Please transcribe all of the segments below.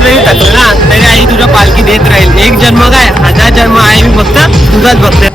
जरी थकलं ना तरी आई तुझ्या पालखी देत राहील. एक जन्म काय 1000 जन्म आई मी फक्त तुझाच बघते.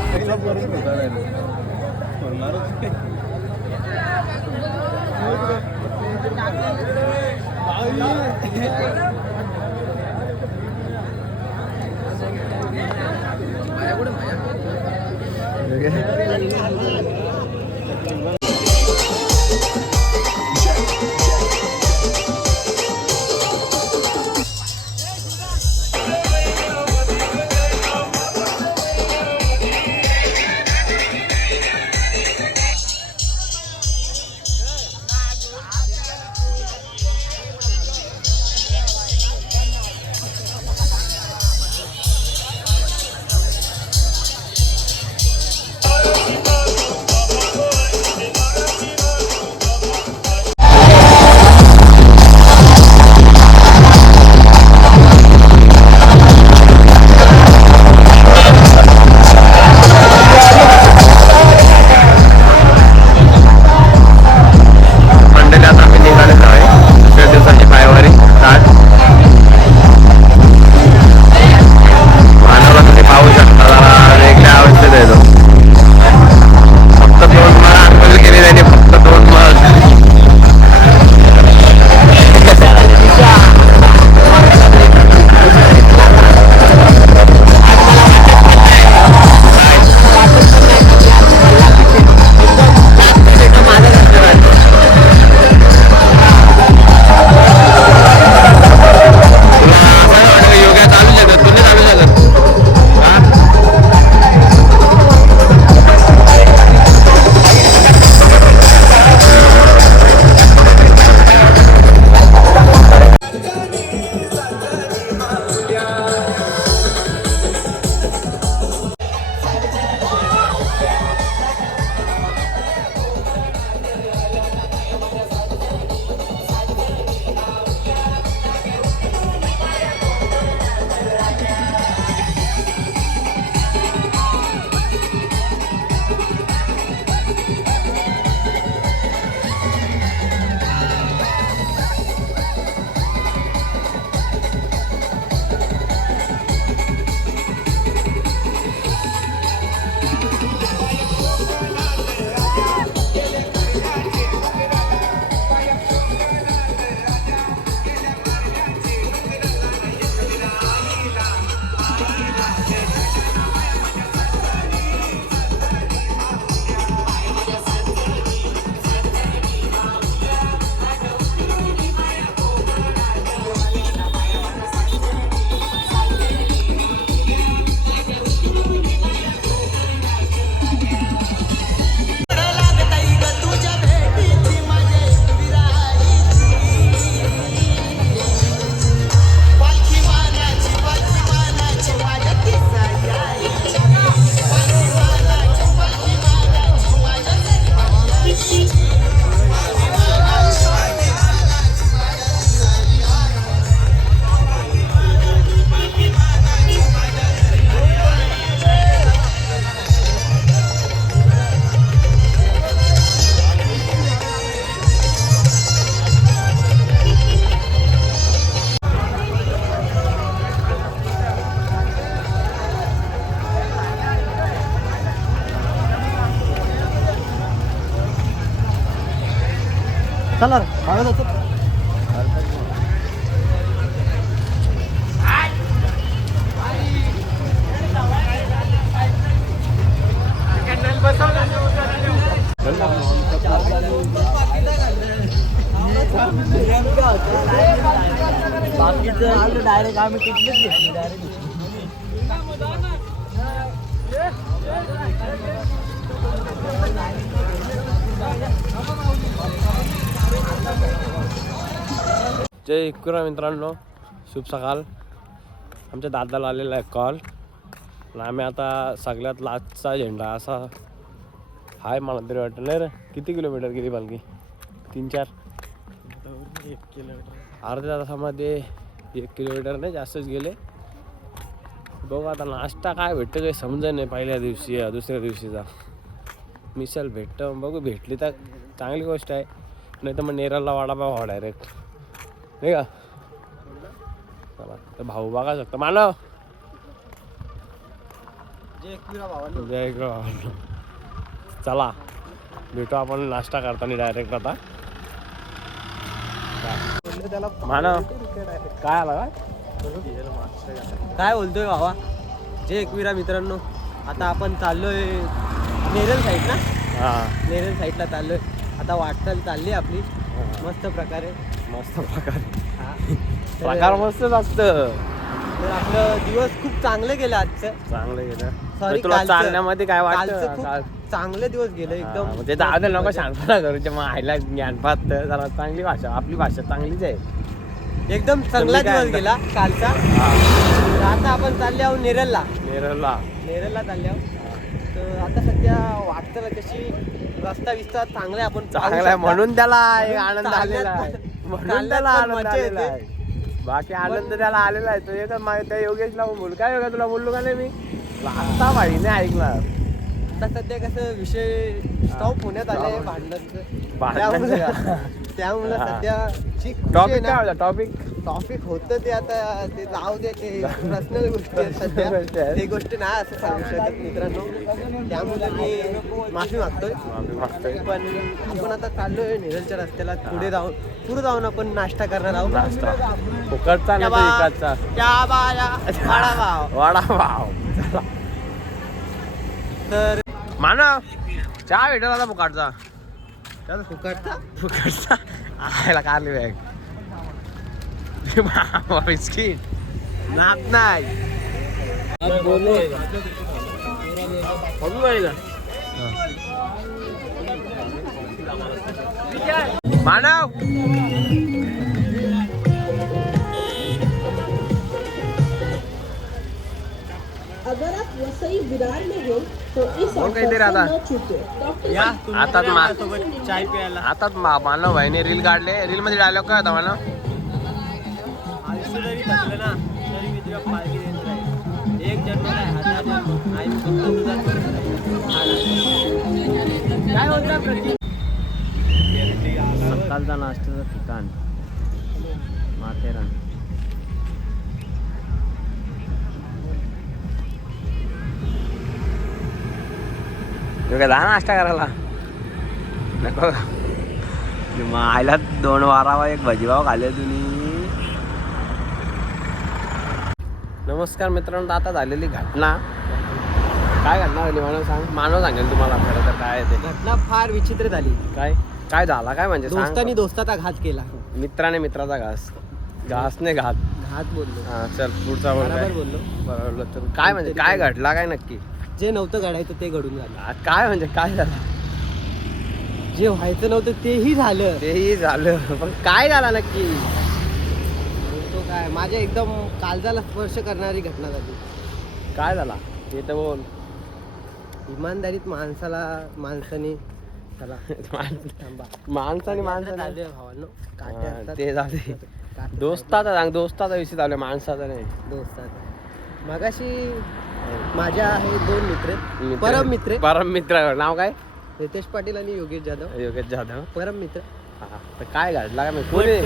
चला बाकीचं डायरेक्ट आम्ही तिथलेच घेतली डायरेक्ट. जय इकुरा मित्रांनो, शुभ सकाळ. आमच्या दादाला आलेला आहे कॉल. आम्ही आता सगळ्यात लास्टचा झेंडा असा हाय मला तरी वाटतं. नाही रे, किती किलोमीटर गेली पालखी? 3-4 1 किलोमीटर अर्ध्या तासामध्ये 1 किलोमीटर नाही जास्तच गेले. बघू आता नाश्ता काय भेटतं काही समजा नाही. पहिल्या दिवशी दुसऱ्या दिवशीचा मिसल भेटतं, बघू भेटली तर चांगली गोष्ट आहे. नाही तर मग नेराला वडापाव डायरेक्ट, नाही का? चला तर भाऊ बघा शकता मानव जे एकविरा भावानो. जय एकविरा. चला भेटू आपण नाश्ता करताना डायरेक्ट आता. त्याला मानव काय आला काय काय बोलतोय भावा. जे एकविरा मित्रांनो, आता आपण चाललोय नेरळ साईड ना. हां नेरळ साईडला चाललोय आता. वाटचाल चालली आपली मस्त प्रकारे. मस्त प्रकार हा. प्रकार मस्तच असतं. तर आपलं दिवस खूप चांगले गेले आजचं. चांगलं गेलं. Sorry, तुला कालचं- चालण्यामध्ये काय कालचं वाटतं खूप काल? चांगले दिवस गेले एकदम. म्हणजे दादा नको शांतपणा करूच्या मग आईला ज्ञानपात जरा चांगली भाषा. आपली भाषा चांगलीच आहे. एकदम चांगला तुम्ही काय दिवस गेला कालचा. तर आता आपण चालले आहोत नेरळला. नेरळला चालले आहोत. तर आता सध्या वाटतं कशी रस्ता विस्ता चांगला आहे. आपण पाहू चांगला आहे शकता. म्हणून त्याला एक म्हणून आनंद चालण्यात आलेला आहे. पण- म्हणून चालण्यात त्याला पण आनंद मजा आलेला येते. आहे. बाकी आनंद त्याला आलेला आहे. तो एक त्या योगेशला बोल काय योगा तुला बोललो का नाही मी आता भाई नाही ऐकणार. आता सध्या कसं विषय स्टॉप होण्यात आले भांडणाचं. भांडणाचं. त्यामुळे हा. सध्या टॉपिक काय होता टॉपिक टॉपिक होतं ते आता ते जाऊ दे. ते पर्सनल गोष्टी आहेत सध्या. गोष्टी आहेत. ते गोष्टी नाही असं सांगू शकत मित्रांनो. त्यामुळे मी माफी मागतोय. पण आपण आता चाललोय नेरळच्या रस्त्याला. पुढे जाऊन आपण नाश्ता करणार आहोत. नाश्ता फुकटचा नाही तर विकतचा. त्या बाया वडापाव. वडापाव. चला. तर मानव चहा भेटेल आता फुकटचा. चल फुकटचा फुकटचा आयला कारली बॅग बिस्किट नात नाही मानव अगर आप वसई विरार में हो तो इस बोल ऑफर काही से दे रहा न चूके. डॉक्टर या आता सोबत चाय प्यायला. आता मानव भाईने रील काढले. रील मध्ये डायलॉग काय होता मानव आयुष्य जरी थकलं ना तरी मी तुला पालखी देत राहील. एक जन्म नाही हजार जन्म आई फक्त तुझाच काय होता प्रति सकाळचा नाश्त्याचं ठिकाण माथेरान. काय दहा नाश्ता करायला नको आयला 2 वारावा एक भजीपाव खाल्ले तुम्ही. नमस्कार मित्रांनो. आता झालेली घटना काय घटना झाली मला सांग. मानव सांगेल तुम्हाला खरं तर काय आहे ते. घटना फार विचित्र झाली. काय झाला काय म्हणजे सांग. दोस्तानी दोस्ताचा घात केला. मित्राने मित्राचा घासने घात. घात बोललो. हा चल पुढचा बोल बरोबर काय. बोललो. बरोबर तर काय म्हणजे काय घडला काय नक्की. जे नव्हतं घडायचं ते घडून झालं. काय म्हणजे काय झालं. जे व्हायचं नव्हतं तेही झालं. तेही झालं पण काय झालं नक्की. तो काय माझ्या एकदम काळजाला स्पर्श करणारी घटना झाली. काय झाला ते तर बोल. इमानदारीत माणसाने चला थांबा. माणसाने चालू आहे भावांनो. काटे असतात. ते झाले काटे दोस्ताचा सांग. दोस्ताचा विषय चालू आहे माणसाचा नाही. दोस्तात मगाशी माझ्या हे 2 मित्र आहेत. परम मित्र परम मित्र नाव काय रितेश पाटील आणि योगेश जाधव. योगेश जाधव. परम मित्र. हा तर काय घडला काय म्हणजे कोणी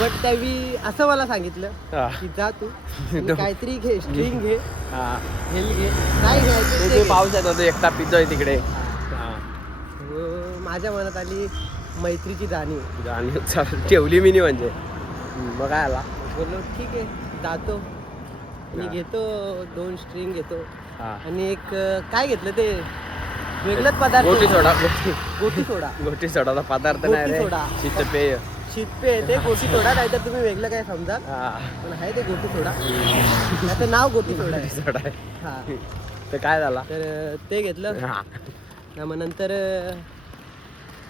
बट त्यावेळी असं मला सांगितलं हा. की जा तू आणि काहीतरी घे. स्ट्रिंग घे, हा. हेल घे, काय घ्यायचं ते ते घे. पाऊस येतो तो एकटा पितोय तिकडे. माझ्या मनात आली मैत्रीची जाणीव. आणि ठेवली मी नाही म्हणजे मग काय आला. बोललो ठीक आहे जातो. मी घेतो 2 स्ट्रिंग घेतो हा. आणि एक काय घेतलं ते वेगळंच पदार्थ. गोटी सोडा. गोटी सोडा. गोटी सोडाचा पदार्थ गोटी नाही रे. सोडा. शीतपेय. शीतपेय ते गोटी सोडा. नाही तर तुम्ही वेगळं काय समजा. हा. पण आहे ते गोटी सोडा. त्याचं नाव गोटी सोडा आहे. सोडा आहे. हा तर काय झाला. तर ते घेतलं. हा. ना मग नंतर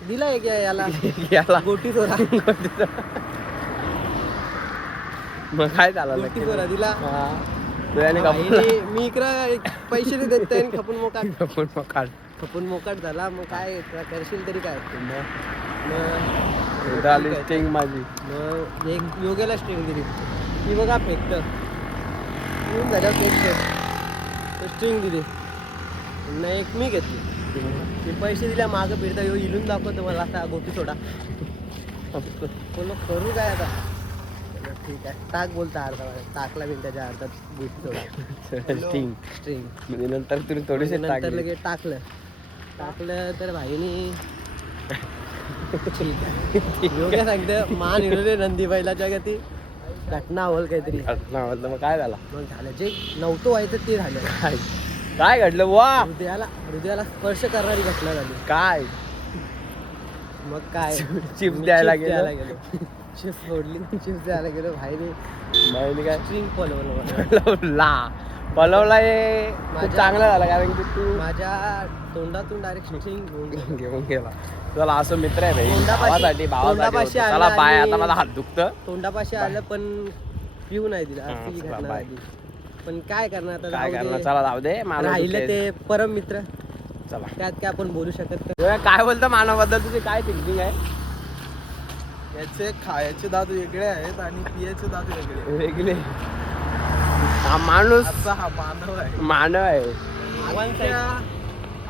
दिला एक याला याला गोटी सोडा. मग काय झालं गोटी नक्की? सोडा दिला. हा. त्याने हा, कपून हिने- मी इकडं पैसे नाही देत आहे. खपून मोकाट. कपून मग काढ. खपून मोकाट झाला. मग काय करशील तरी काय. इथं आली स्टिंग माझी. मग एक योगेला स्ट्रिंग दिली. ती बघा फेकतं. येऊन झाल्यावर फेकतं. स्ट्रिंग दिली. पुन्हा एक मी घेतली. ते पैसे दिल्या मागं फिरता येऊ इलून दाखवतो मला आता गोटी सोडा. बोललो करू काय आता. ठीक आहे टाक बोलता अर्धा टाकला मी त्याच्या अर्धा बूट स्टिंग स्ट्रिंग म्हणजे नंतर तुम्ही थोडेसे नंतर टाकले लगेच टाकलं तर भाईनी ठीक आहे योग्य सांगतं मान हिरवले नंदी बैलाच्या का ती घटना होल काहीतरी म्हटलं मग काय झाला मग झालं जे नव्हतं व्हायचं ते झालं काय घडलं वा हृदयाला स्पर्श करणारी घटना झाली काय मग काय चिप्स द्यायला गेलो चिप्स फोडली चिप्स द्यायला गेलो भाईने काय स्ट्रिंग पलवलं पलवला हे खूप चांगलं झालं कारण की तू माझ्या तोंडातून डायरेक्ट स्ट्रिंग घेऊन गेला तुला असं मित्र आहे भाई तोंडापाशी- भावासाठी तोंडापाशी होतं. आला चला बाय आणि- आता माझा हात दुखतं तोंडापाशी आलं पण पिऊ नाही दिला हा, अशी चला, घटना बाय. झाली पण काय करणार आता काय जाऊ करणार दे. चला जाऊ दे मानव राहिलं दुखते. ते परम मित्र चला त्यात काय आपण बोलू शकत नाही. तुला काय बोलतं मानवाबद्दल तुझी काय थिंकिंग आहे याचे खायचे दात वेगळे आहेत आणि पियाचे दात वेगळे वेगळे हा माणूस असा हा मानव आहे मानव आहे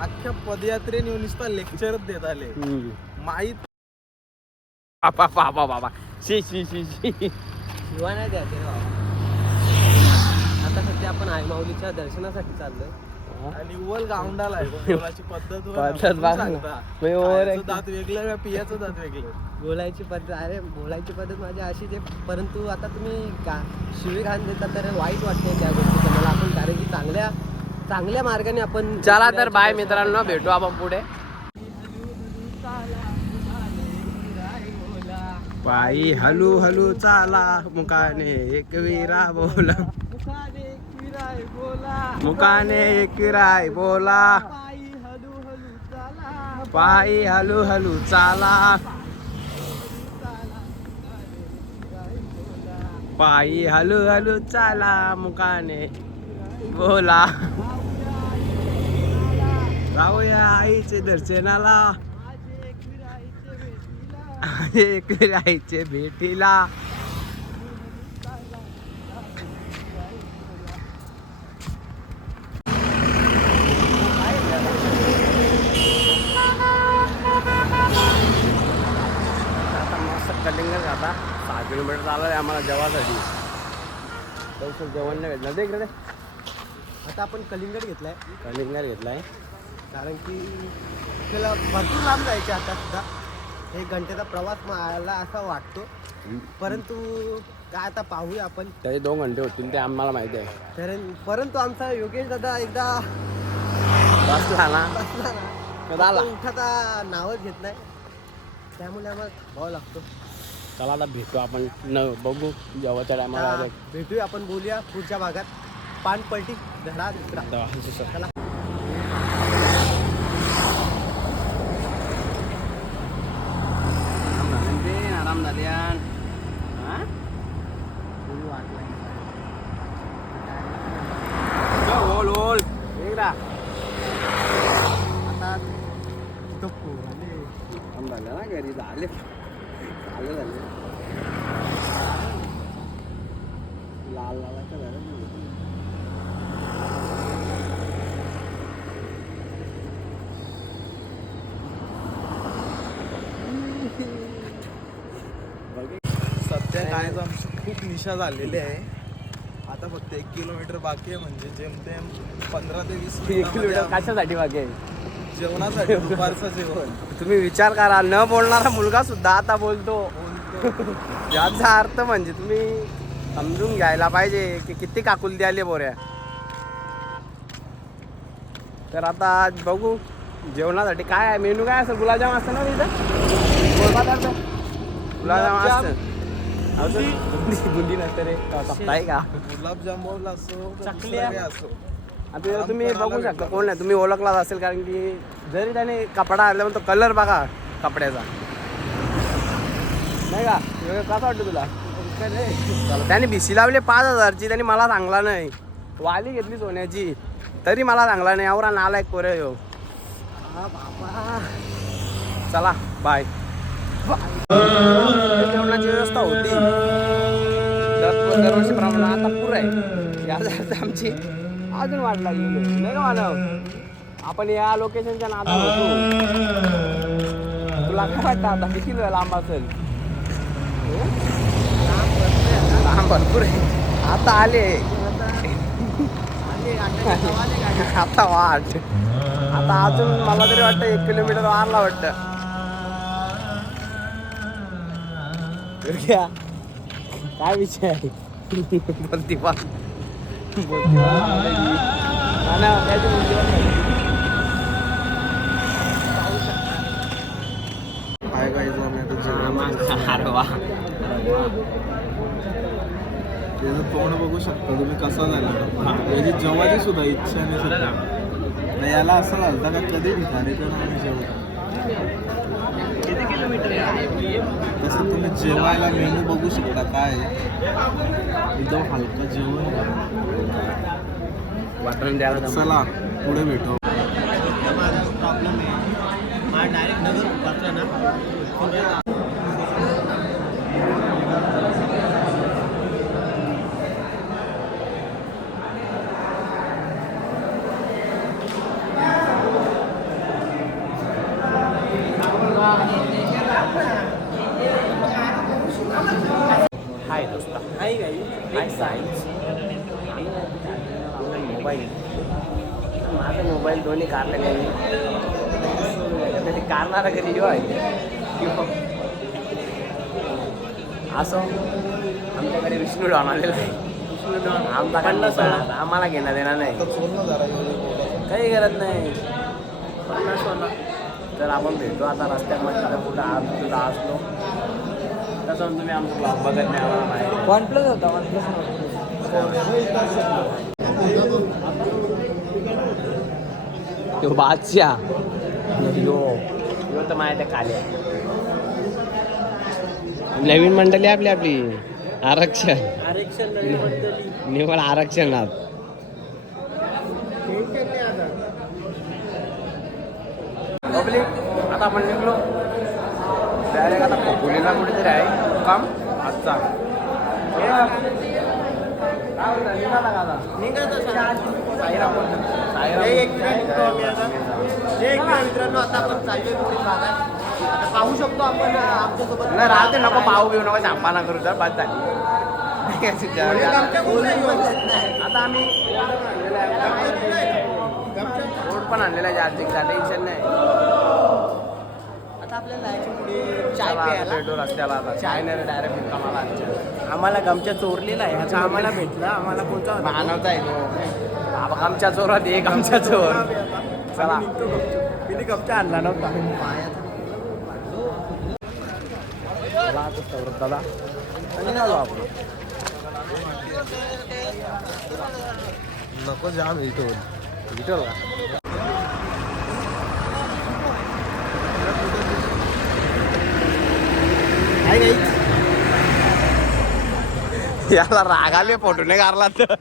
अख्ख्या पदयात्रेने येऊन नुसता लेक्चर देत आले माहीत बाबा बाबा बाबा शी शी शी शी शिवाय नाही द्या ते बाबा. आता सध्या आपण आई माऊलीच्या दर्शनासाठी चाललोय आणि उवल गावंडाला आहे बोलायची पद्धत पद्धत बघा ना. मी over आहे. दात वेगळं का पियाचं दात वेगळं बोलायची पद्धत माझी अशीच आहे परंतु आता तुम्ही शिवी घाण देता तर वाईट वाटते त्या गोष्टीचं मला आपण कारण की चांगल्या मार्गाने आपण चला तर बाय मित्रांनो भेटू आपण पुढे पायी हलू हलू चाला मुकाने एक विरा बोला मुकाने एक राय बोला पायी हलू हलू चाला पायी हलू हलू चाला मुकाने बोला जाऊया आईचे दर्शनाला एक आईचे भेटीला आता मस्त कलिंगड आता 6 किलोमीटर चालू आहे आम्हाला जेवासाठी तसं जेवण नाही भेटणार ते इकडे आता आपण कलिंगड घेतलाय कलिंगड घेतलाय कारण की आपल्याला भरपूर लांब जायचे आता सुद्धा 1 घंट्याचा प्रवास मला असा वाटतो परंतु काय आता पाहूया आपण त्याचे 2 घंटे होतील ते आम्हाला माहिती आहे परंतु आमचा योगेश दादा एकदा बसला ना बसला कदा आला? ना उठाचा नावच घेत नाही त्यामुळे आम्हाला थांबावं लागतो चला आता भेटू आपण न बघू जेव्हाच्या टायमाला आता भेटूया आपण बोलूया पुढच्या भागात पानपलटी धडा दुसरा चला आराम झाल्यान ओल ओल आता आराम झालं ना घरी झाले झाले लाल लालाचं झालं सध्या काय आमची खूप निशा झालेली आहे आता फक्त 1 किलोमीटर बाकी आहे म्हणजे जेमतेम 15 ते 20 मिनिटांमध्ये आम्ही कशासाठी बाकी जेवणासाठी दुपारचं जेवण तुम्ही विचार करा न बोलणारा मुलगा सुद्धा आता बोलतो याचा अर्थ म्हणजे तुम्ही समजून घ्यायला पाहिजे की किती काकुलती आली बोऱ्या तर आता बघू जेवणासाठी काय आहे मेनू काय असेल गुलाबजाम असतं ना तिथं पदार्थ गुलाबजाम असतं बुंदी नसतं रे आहे का गुलाबजामुन असो चकल्या. असो आता तुम्ही बघू शकता कोण नाही तुम्ही ओळखलाच असेल कारण की जरी त्याने कपडा आणला पण तो कलर बघा कपड्याचा नाही का कसं वाटतं तुला त्याने भिशी लावली 5,000ची त्यांनी मला सांगला नाही वाली घेतली सोन्याची तरी मला सांगला नाही एवढा नालायक पोरे हो बाबा चला बाय जेवणाची व्यवस्था होती दरवर्षीप्रमाणे आता पुरं आहे याचा आमची अजून वाट लागली नाही का मानव आपण या लोकेशनच्या नादात होतो तुला काय वाटतं आता किती वेळ लांब असेल लांब बसतोय आता काम भरपूर आहे. आता आले आता वाट. आता अजून मला तरी वाटतं 1 किलोमीटर वारला वाटतं. काय विषय आहे? बोलती बा. काय काय अरे वा. त्याचं तोंड बघू शकता तुम्ही कसा झाला. त्याची जेवायची सुद्धा इच्छा नाही सुद्धा. याला असं झालं का कधी ठिकाणी पण आम्ही जेवतो. किती किलोमीटर आहे? तसं तुम्ही जेवायला मेनू बघू शकता. काय एकदम हलका जेवण. वाटण द्यायला चला पुढे भेटू. माझा प्रॉब्लेम आहे. मला डायरेक्ट नगर वाचलं ना. हाय दोस्त. हाय हाय सायन्स. मोबाईल माझा मोबाईल दोन्ही कारलेले आहे. ते कारणारा घरी येऊ आहे असं. आमच्याकडे विष्णू डॉन आलेला आहे. विष्णू डॉन आमचा आम्हाला घेणं देणार नाही. काही गरज नाही. 50 वाला तर आपण भेटू आता रस्त्यामध्ये. तर कुठं तुला असलो तसं तुम्ही आमचं ब्लॉग बघत नाही. आम्हाला माहिती कॉन्प्लस होता. कॉन्प्लस तो बादशाह यो तर माहिती काले. नवीन मंडळी आपली आपली आरक्षण निवड आरक्षणात. पब्लिक आता आपण निघलो डायरेक्ट. आता खोपोलीला कुठेतरी आहे काम आजचा. मित्रांनो आता आपण चाललोय भागात. पाहू शकतो आपण आमच्यासोबत. नाही राहते नको पाहू घेऊ नको. सांभाळा करू जर बाद झाली. आता आम्ही रोड पण आणलेला आहे चार्जिंगचा. टेन्शन नाही. आता आपल्याला जायचं पुढे चाय प्यायला भेटू रस्त्याला. आता चाय नाही डायरेक्ट कामाला. आम्हाला गमच्या चोरलेला आहे. ह्याचा आम्हाला भेटला. आम्हाला कोणता मानवता आहे तो. गमच्या चोरात एक गमच्या चोर. चला किती गमच्या आणला नव्हता. दादा आणि आलो आपण. नको जाम इथून भेटल का? याला राग आले फोटो नाही काढला तर.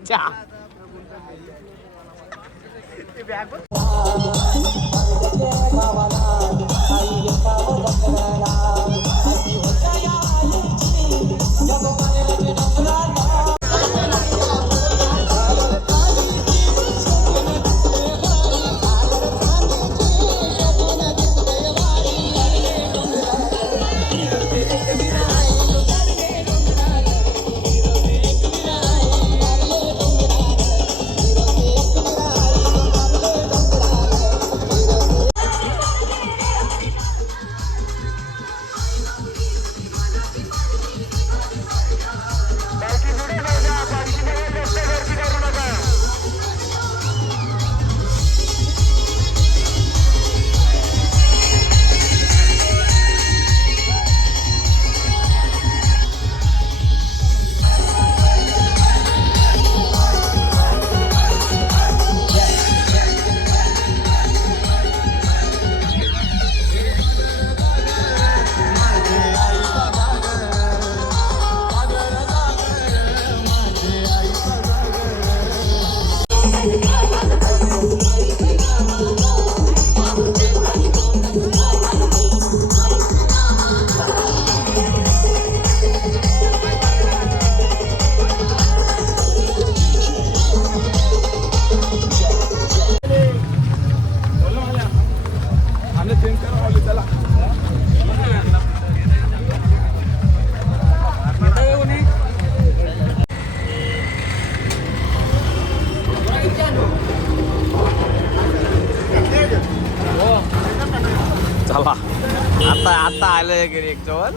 घरी एक चवल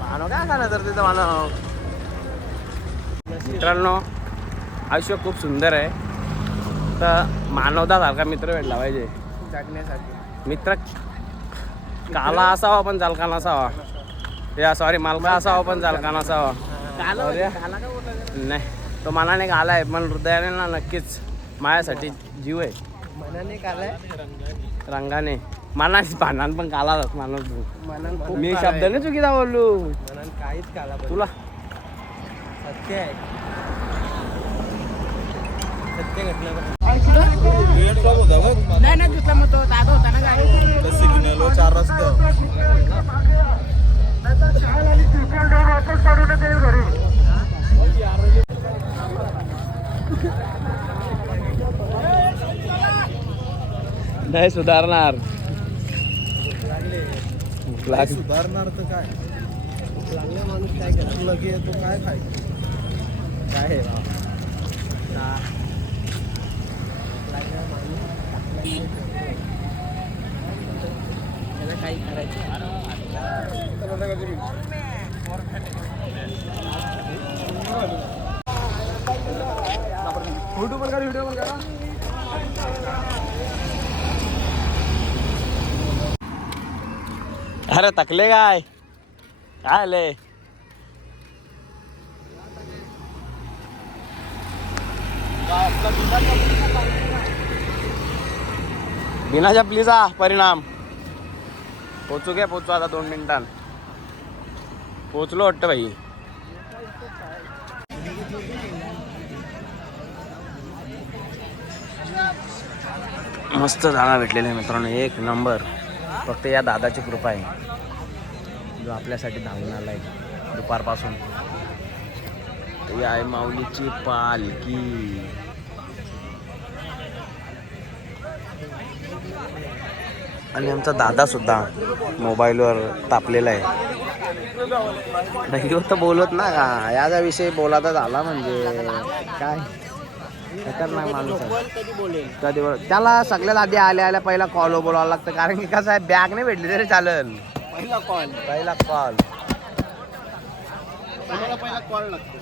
मानव काय खाणार तर तिथं मानव. मित्रांनो आयुष्य खूप सुंदर आहे, तर मानवतासारखा मित्र भेटला पाहिजे जगण्यासाठी. मित्र. काला असावा पण चालका नसावा, या सॉरी मालका असावा पण चालका नसावा. अरे, नाही तो मनाने काला आहे पण हृदयाने ना नक्कीच माझ्यासाठी जीव आहे. मनाने कालाय, रंगाने मनाने पानान पण काला माणूस तू. मनान खूप मी काला आहे. शब्दाने चुकीचा बोललो मनान काहीच काला पण तुला. सत्य आहे, सत्य घटना. सिग्नल 4 रस्ते. नाही सुधारणार. भूक लागली. सुधारणार तर काय, लागला माणूस काय करतो? लगे येतो काय खायचं. काय आहे राव? लागला माणूस त्याला काही करायचं. फोटो पण करा, व्हिडिओ पण करा. अरे तकले काय काय आले. बिना चपलीचा परिणाम. पोचू काय, पोचू आता 2 मिनिटां. पोचलो वाटतं भाई. मस्त जागा भेटलेले मित्रांनो, एक नंबर. फक्त या दादाची कृपा आहे जो आपल्यासाठी धावून आलाय दुपारपासून. ही आहे माऊलीची पालखी. आणि आमचा दादा सुद्धा मोबाईलवर तापलेला आहे. नाही तर बोलत ना का याचा विषय बोलायचा झाला म्हणजे काय खतरनाक माणूस आहे. कधी त्याला सगळ्यात आधी आल्या पहिला कॉल बोलावं लागतं, कारण की कसं आहे बॅग नाही भेटली तरी चालेल. पहिला कॉल पहिला कॉल लागतो.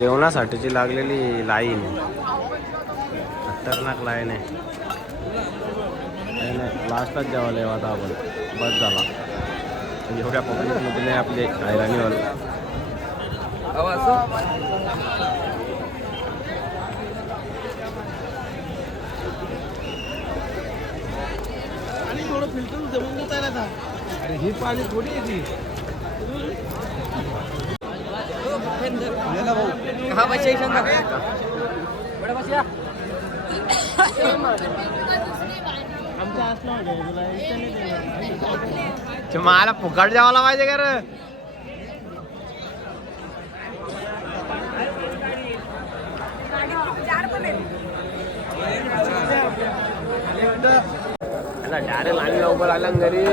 जेवणासाठीची लागलेली लाईन, खतरनाक लाईन आहे. नाही लास्टलाच जेवायला येऊ आता आपण, बस झाला. एवढ्या पब्लिकमध्ये नाही आपले हैराणीवाले. अरे ही पाणी थोडी येते. कहा बस मला फुकट जेवायला पाहिजे का रे. डायरेक्ट लाईन लवकर आला घरी.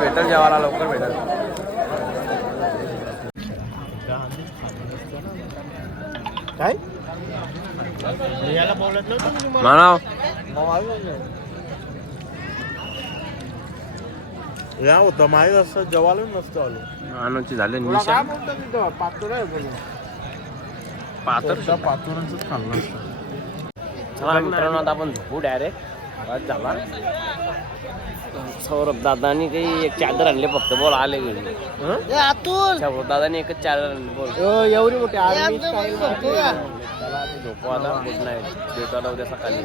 भेटल जेवायला लवकर भेटल. काय मानव या होतं माहीत असतं जेवायला नसतं आलो. मानवची झाले निशा. बोलतो तिथं पाचोरा आहे बोलून पातर पातोरांचंच खाल्लं असतं. चला मित्रांनो आता आपण झोपू डायरेक्ट बस झाला. सौरभ दादानी काही एक चादर आणले फक्त बोल आले गेले. सौरभ दादानी एकच चादर आणली बोल. एवढी मोठी आर्मी चला झोपू आता. Good night. भेटू आता उद्या सकाळी.